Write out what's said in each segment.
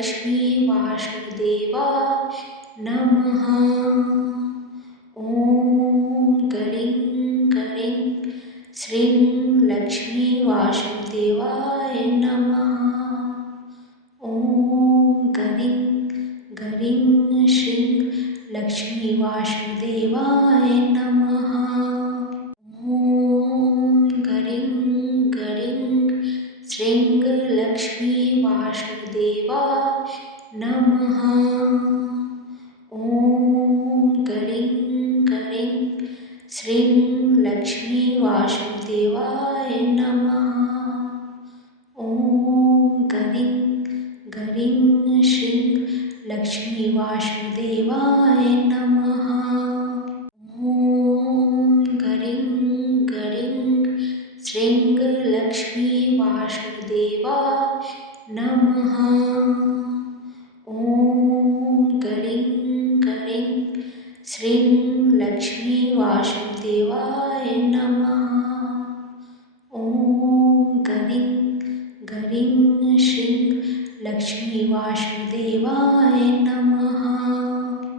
लक्ष्मी वासुदेवाय नमः। ॐ गरीं गरीं श्रीं लक्ष्मी वासुदेवाय नमः। ॐ गरीं गरीं श्रीं लक्ष्मी वासुदेवाय नमः। ॐ गरीं गरीं श्रीं लक्ष्मी वासुदेवाय नमः। ॐ गरीं गरीं श्रीं लक्ष्मी वासुदेवाय नमः। ॐ गरीं गरीं श्रीं लक्ष्मी वासुदेवाय नमः। ॐ गरीं गरीं श्रीं लक्ष्मी वासुदेवाय नमः। ॐ गरीं गरीं श्रीं लक्ष्मी वासुदेवाय नमः। ॐ गरीं गरीं श्रीं लक्ष्मी वासुदेवाय नमः।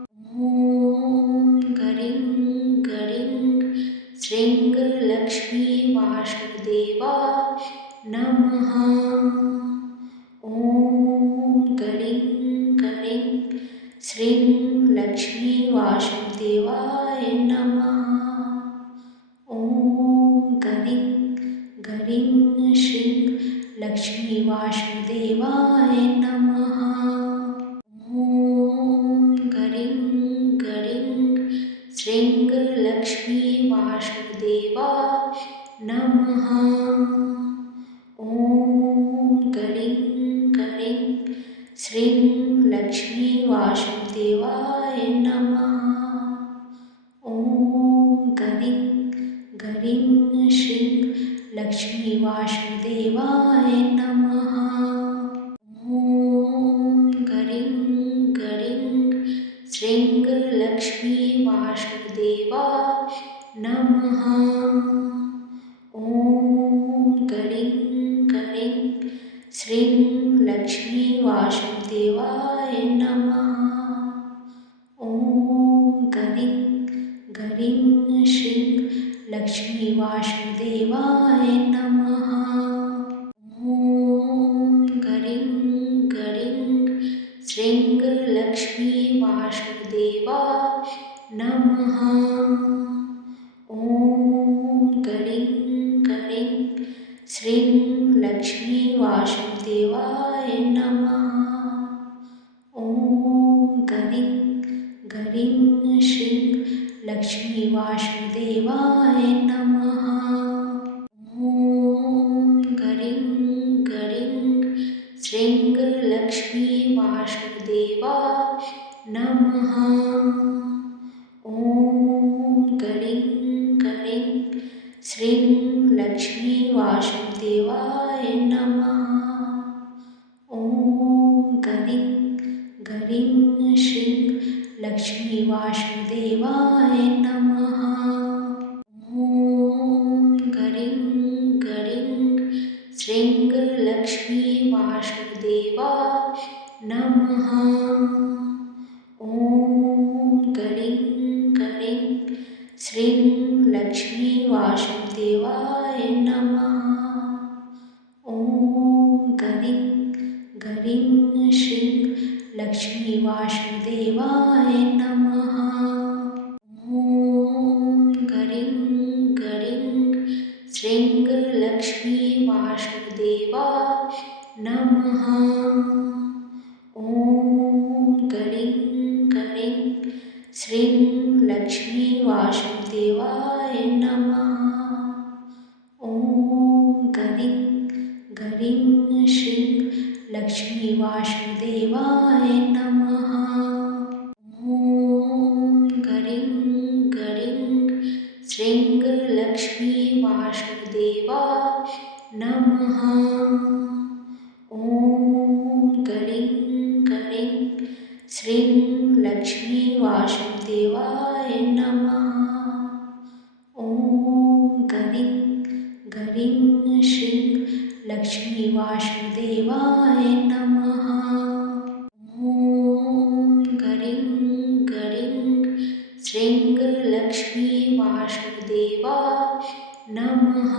ॐ गरीं गरीं श्रीं लक्ष्मी वासुदेवाय नमः। ॐ गरीं गरीं श्रीं लक्ष्मी वासुदेवाय नमः। ॐ गरीं गरीं श्रीं लक्ष्मी वासुदेवाय नमः। ॐ गरीं गरीं श्रीं लक्ष्मी वासुदेवाय नमः। ॐ गरीं गरीं श्रीं लक्ष्मी वासुदेवाय नमः। ॐ गरीं गरीं श्रीं लक्ष्मी वासुदेवाय नमः। ॐ गरीं गरीं श्रीं लक्ष्मी वासुदेवाय नमः। ॐ गरीं गरीं श्रीं लक्ष्मी वासुदेवाय नमः। ॐ गरीं गरीं श्रीं लक्ष्मी वासुदेवाय नमः। ॐ गरीं गरीं श्रीं लक्ष्मी वासुदेवाय नमः। ॐ गरीं गरीं श्रीं लक्ष्मी वासुदेवाय नमः। ॐ गरीं गरीं श्रीं लक्ष्मी वासुदेवाय नमः। ॐ गरीं गरीं श्रीं लक्ष्मी वासुदेवाय नमः। ॐ गरीं गरीं श्रीं लक्ष्मी वासुदेवाय नमः। ॐ गरीं गरीं श्रीं लक्ष्मी वासुदेवाय नमः। ॐ गरीं गरीं श्रीं लक्ष्मी वासुदेवाय नमः। ॐ गरीं गरीं श्रीं लक्ष्मी वासुदेवाय नमः। ॐ गरीं गरीं श्रीं लक्ष्मी वासुदेवाय नमः। ॐ गरीं गरीं श्रीं लक्ष्मी वासुदेवाय नमः। ॐ गरीं गरीं श्रीं लक्ष्मी वासुदेवाय नमः। ॐ गरीं गरीं श्रीं लक्ष्मी वासुदेवाय नमः। ॐ गरीं गरीं श्रीं लक्ष्मी वासुदेवाय नमः। ॐ गरीं गरीं श्रीं लक्ष्मी वासुदेवाय नमः। ॐ गरीं गरीं श्रीं लक्ष्मी वासुदेवाय नमः।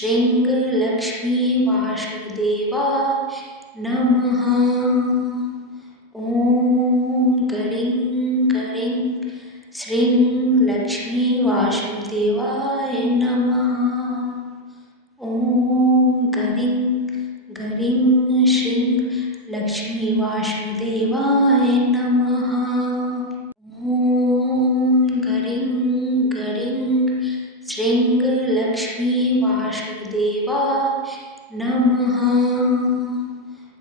श्रीं लक्ष्मी वासुदेवाय नमः। ॐ गणिं गणिं श्रीं लक्ष्मी वासुदेवाय नमः। ॐ गणिं गणिं श्रीं लक्ष्मी वासुदेवाय नमः। ॐ गणिं गणिं श्रीं लक्ष्मी वासुदेवाय नमः।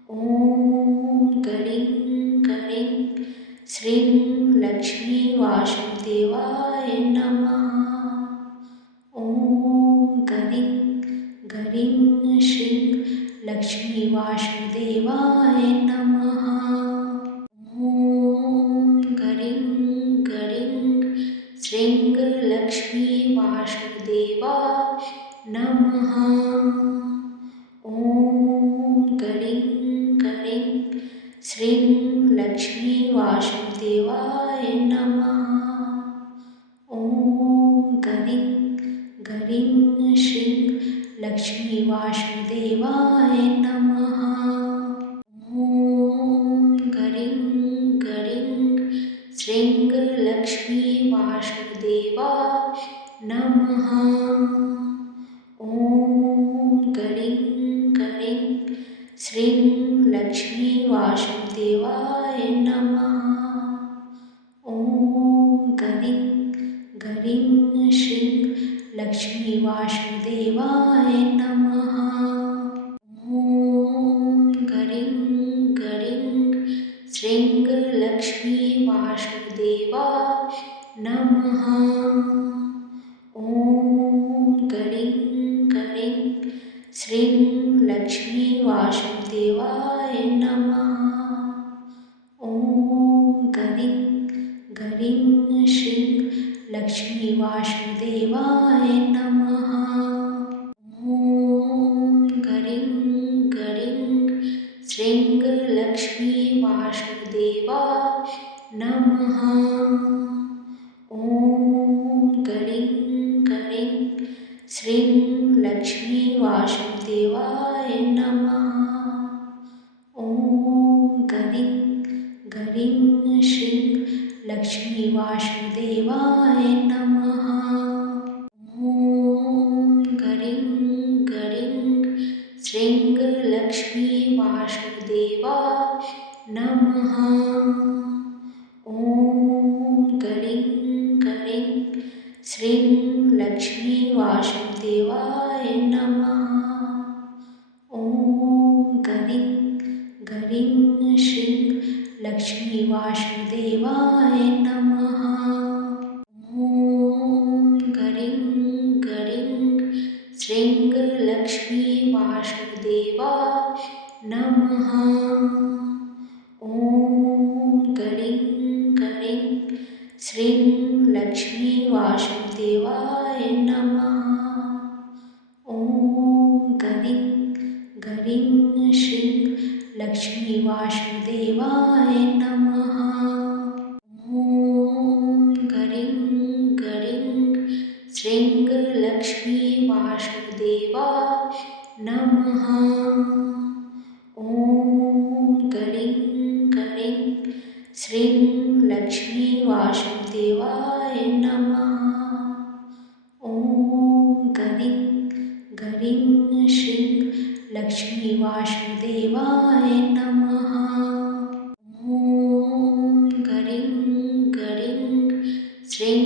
ॐ गणिं गणिं श्रीं लक्ष्मी वासुदेवाय नमः। ॐ गणिं गणिं श्रीं लक्ष्मी वासुदेवाय नमः। ॐ गणिं गणिं श्रीं लक्ष्मी वासुदेवाय नमः। ॐ गणिं गणिं श्रीं लक्ष्मी वासुदेवाय नमः। ॐ गणिं गणिं श्रीं लक्ष्मी वासुदेवाय नमः। ॐ गणिं गणिं श्रीं लक्ष्मी वासुदेवाय नमः। ॐ गणिं गणिं श्रीं लक्ष्मी वासुदेवाय नमः। ॐ गणिं गणिं श्रीं लक्ष्मी वासुदेवाय नमः। ॐ गणिं गणिं श्रीं लक्ष्मी वासुदेवाय नमः। ॐ गणिं गणिं श्रीं लक्ष्मी वासुदेवाय नमः। ॐ गणिं गणिं श्रीं लक्ष्मी वासुदेवाय नमः। ॐ गणिं गणिं श्रीं लक्ष्मी वासुदेवाय नमः। ॐ गणिं गणिं श्रीं लक्ष्मी वासुदेवाय नमः। ॐ गणिं गणिं श्रीं लक्ष्मी वासुदेवाय नमः। ॐ गणिं गणिं श्रीं लक्ष्मी वासुदेवाय नमः। ॐ गणिं गणिं श्रीं लक्ष्मी वासुदेवाय नमः। ॐ गणिं गणिं श्रीं लक्ष्मी वासुदेवाय नमः। ॐ गणिं गणिं श्रीं लक्ष्मी वासुदेवाय नमः। ॐ गणिं गणिं श्रीं लक्ष्मी वासुदेवाय नमः। ॐ गणिं गणिं श्रीं लक्ष्मी वासुदेवाय नमः। ॐ गणिं गणिं श्रीं लक्ष्मी वासुदेवाय नमः। ॐ गणिं गणिं श्रीं लक्ष्मी वासुदेवाय नमः। ॐ गणिं गणिं श्रीं लक्ष्मी वासुदेवाय नमः। ॐ गणिं गणिं श्रीं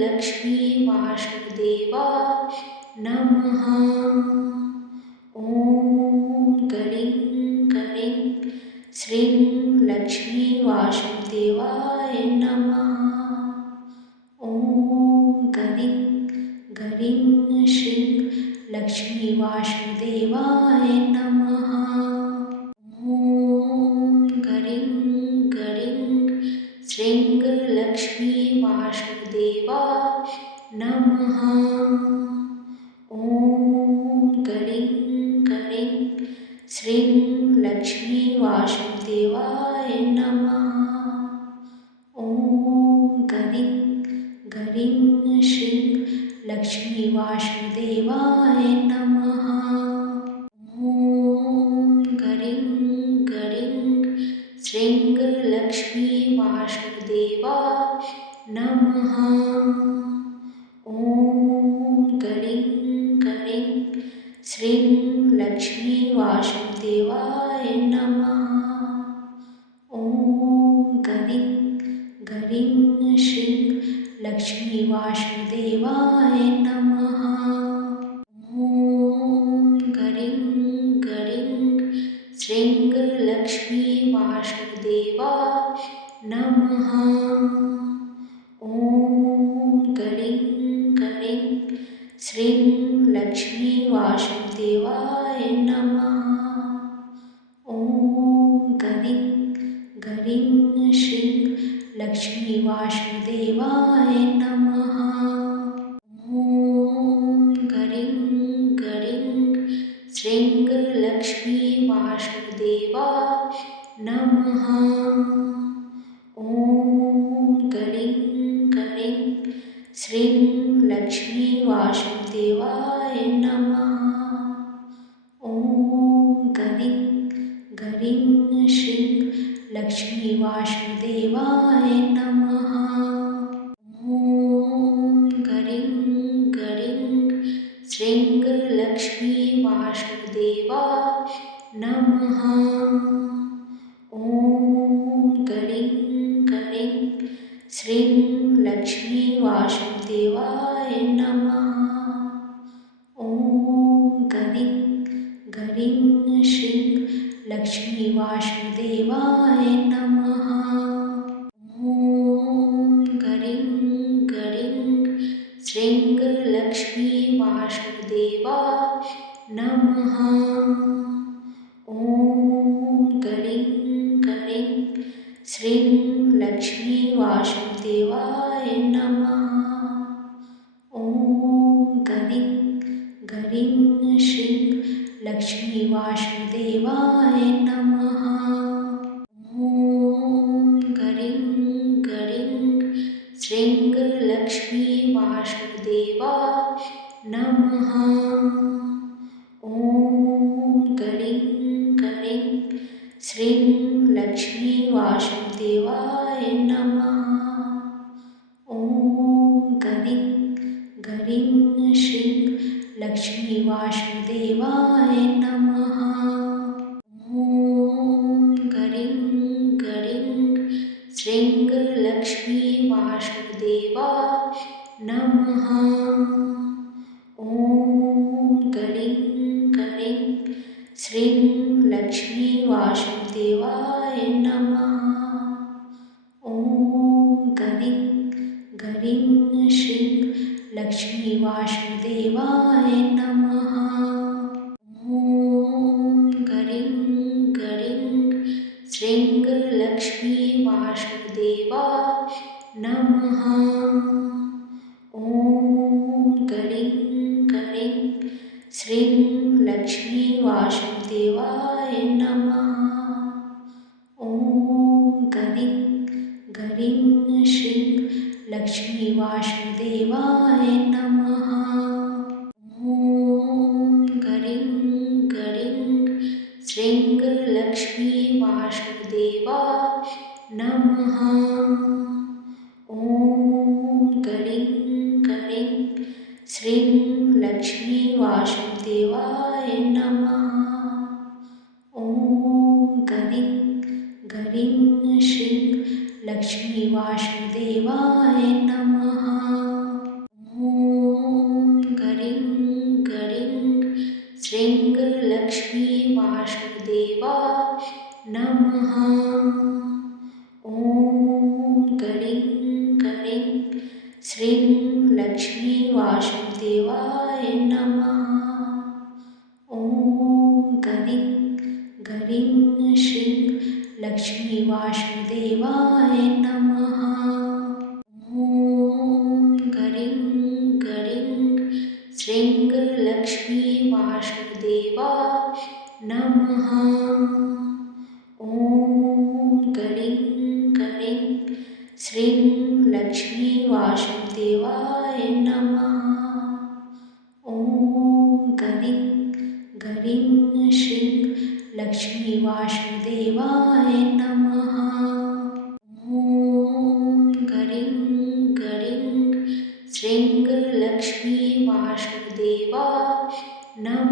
लक्ष्मी वासुदेवाय नमः। ॐ गणिं गणिं श्रीं लक्ष्मी वासुदेवाय नमः। ॐ गणिं गणिं श्रीं लक्ष्मी वासुदेवाय नमः। ॐ गणिं गणिं श्रीं लक्ष्मी वासुदेवाय नमः। ॐ गणिं गणिं श्रीं लक्ष्मी वासुदेवाय नमः। ॐ गणिं गणिं श्रीं लक्ष्मी वासुदेवाय नमः। श्रीं लक्ष्मी वासुदेवाय नमः। ॐ गरीं गरीं श्रीं लक्ष्मी वासुदेवाय नमः। ॐ गरीं गरीं श्रीं लक्ष्मी वासुदेवाय नमः। ॐ गरीं गरीं श्रीं लक्ष्मी वासुदेवाय नमः। ॐ गरीं गरीं श्रीं लक्ष्मी वासुदेवाय नमः। ॐ गरीं गरीं श्रीं लक्ष्मी वासुदेवाय नमः। ॐ गरीं गरीं श्रीं लक्ष्मी वासुदेवाय नमः। ॐ गरीं गरीं श्रीं लक्ष्मी वासुदेवाय नमः। ॐ गरीं गरीं श्रीं लक्ष्मी वासुदेवाय नमः। ॐ गरीं गरीं श्रीं लक्ष्मी वासुदेवाय नमः। ॐ गरीं गरीं श्रीं लक्ष्मी वासुदेवाय नमः। ॐ गरीं गरीं श्रीं लक्ष्मी वासुदेवाय नमः। ॐ गरीं गरीं श्रीं लक्ष्मी वासुदेवाय नमः। ॐ गरीं गरीं श्रीं लक्ष्मी वासुदेवाय नमः। ॐ गरीं गरीं श्रीं लक्ष्मी वासुदेवाय नमः। ॐ गरीं गरीं श्रीं लक्ष्मी वासुदेवाय नमः। ॐ गरीं गरीं श्रीं लक्ष्मी वासुदेवाय नमः। ॐ गरीं गरीं श्रीं लक्ष्मी वासुदेवाय नमः। ॐ गरीं गरीं श्रीं लक्ष्मी वासुदेवाय नमः। ॐ गरीं गरीं श्रीं लक्ष्मी वासुदेवाय नमः। ॐ गरीं गरीं श्रीं लक्ष्मी वासुदेवाय नमः। ॐ गरीं गरीं श्रीं लक्ष्मी वासुदेवाय नमः। ॐ गरीं गरीं श्रीं लक्ष्मी वासुदेवाय नमः। ॐ गरीं गरीं श्रीं लक्ष्मी वासुदेवाय नमः। ॐ गरीं गरीं श्रीं लक्ष्मी वासुदेवाय नमः। ॐ गरीं गरीं श्रीं लक्ष्मी वासुदेवाय नमः। ॐ गरीं गरीं श्रीं लक्ष्मी वासुदेवाय नमः। ॐ गरीं गरीं श्रीं लक्ष्मी वासुदेवाय नमः। ॐ गरीं गरीं श्रीं लक्ष्मी वासुदेवाय नमः। ॐ गरीं गरीं श्रीं लक्ष्मी वासुदेवाय नमः। ॐ गरीं गरीं श्रीं लक्ष्मी वासुदेवाय नमः। ॐ गरीं गरीं श्रीं लक्ष्मी वासुदेवाय नमः। ॐ गरीं गरीं श्रीं लक्ष्मी वासुदेवाय नमः।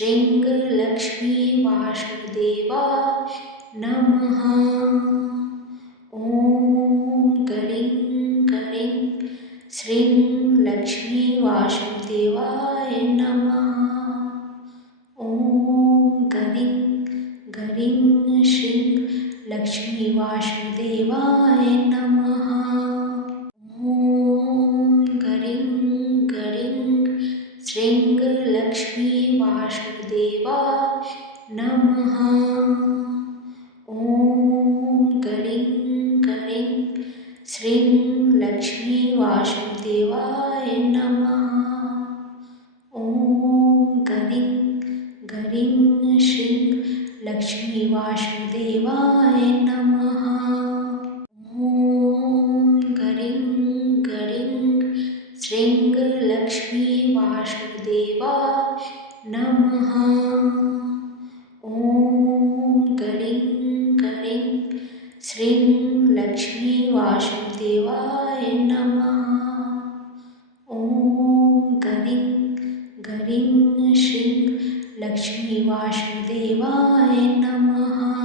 श्रीं लक्ष्मी वासुदेवाय नमः। ॐ गरीं गरीं श्रीं लक्ष्मी वासुदेवाय नमः। ॐ गरीं गरीं श्रीं लक्ष्मी वासुदेवाय नमः। ॐ गरीं गरीं श्रीं लक्ष्मी वासुदेवाय नमः। ॐ गरीं गरीं श्रीं लक्ष्मी वासुदेवाय नमः। ॐ गरीं गरीं श्रीं लक्ष्मी वासुदेवाय नमः। ॐ गरीं गरीं श्रीं लक्ष्मी वासुदेवाय नमः। ॐ गरीं गरीं श्रीं लक्ष्मी वासुदेवाय नमः। ॐ गरीं गरीं श्रीं लक्ष्मी वासुदेवाय नमः।